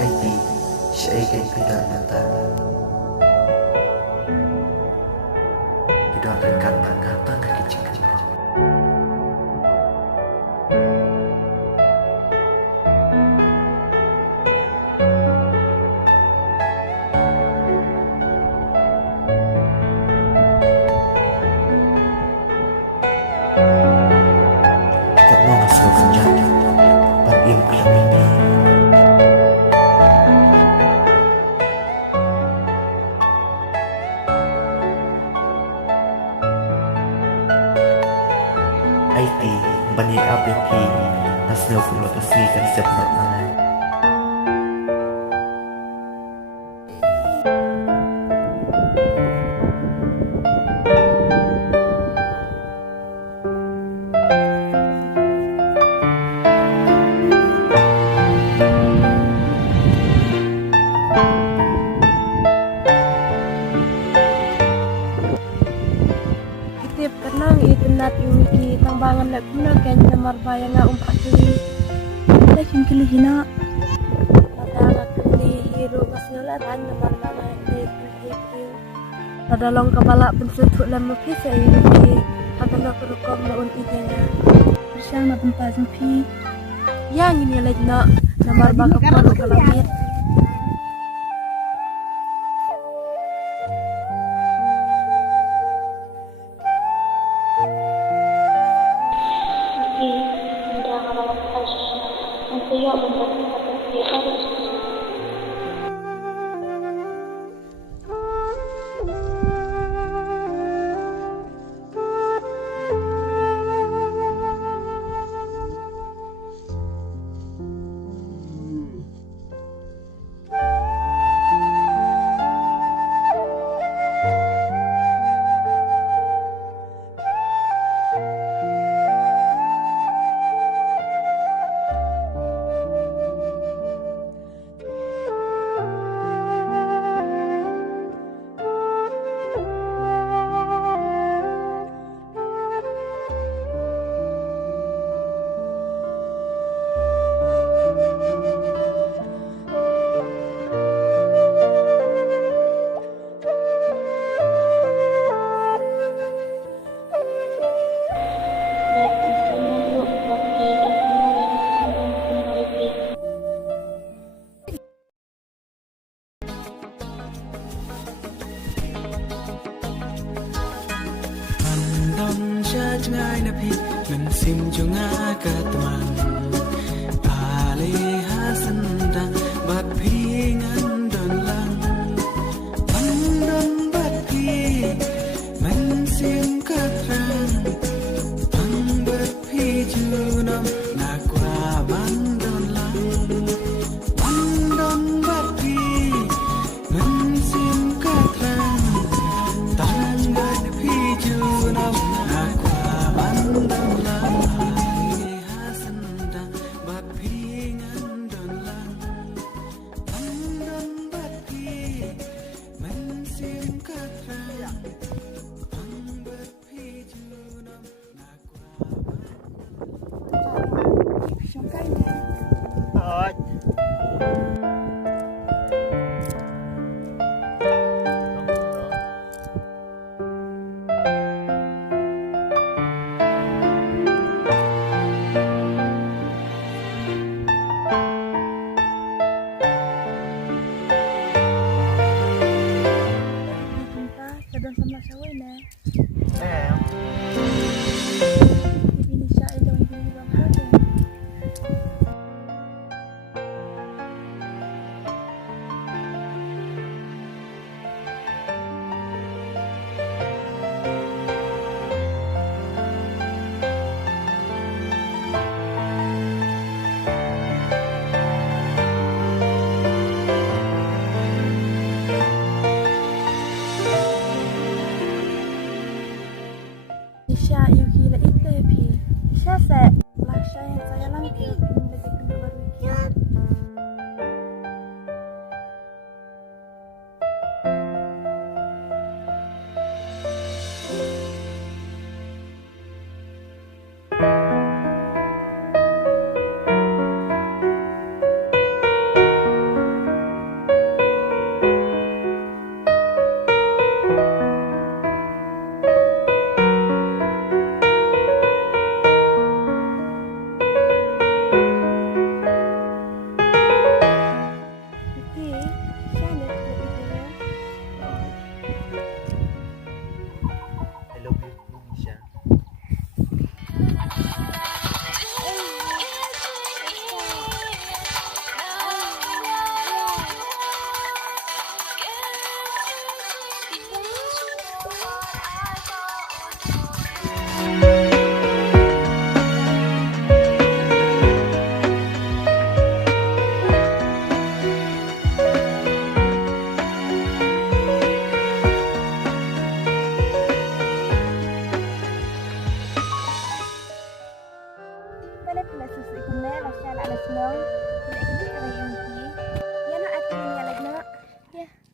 ꯑꯩꯗꯤ ꯏꯁꯩꯒꯤ ꯐꯤꯗꯥꯟꯅꯗ ꯐꯤꯗꯥꯟꯅ ꯀꯟꯕ ꯉꯥꯛꯇꯪꯒꯤ ꯆꯤꯡꯈꯠꯄ Kat mga sulfan jati pag-impi IT bani APP National Photography Concept Nangan Itip kenang itinat iwiki tambangan lek guna kenya marbaya nga umpak kili kita kili hina nada ngat kili hiru kasnyola ran nga marbaya itip kili nada long kabala pun sutuk lem mapi sa iwiki akan nak rukom na un ijenya bersang na tempa jumpi yang ini lek na marbaya kapal kalamit Ngay na pi men sim junga katman ale hasanda bat pi ngan don lang pandon bat pi men sim katran pang bat pi junam na kwa bandon lang pandon bat pi men sim katran tang bat pi junam na Kadang sama sawai na. Eh Ini siya ilong bilang hati. Isya yuki la ite pi. Isya se lasha yang saya langkir lebih kena baru kia. pele pele susu ikunne la shala ala senong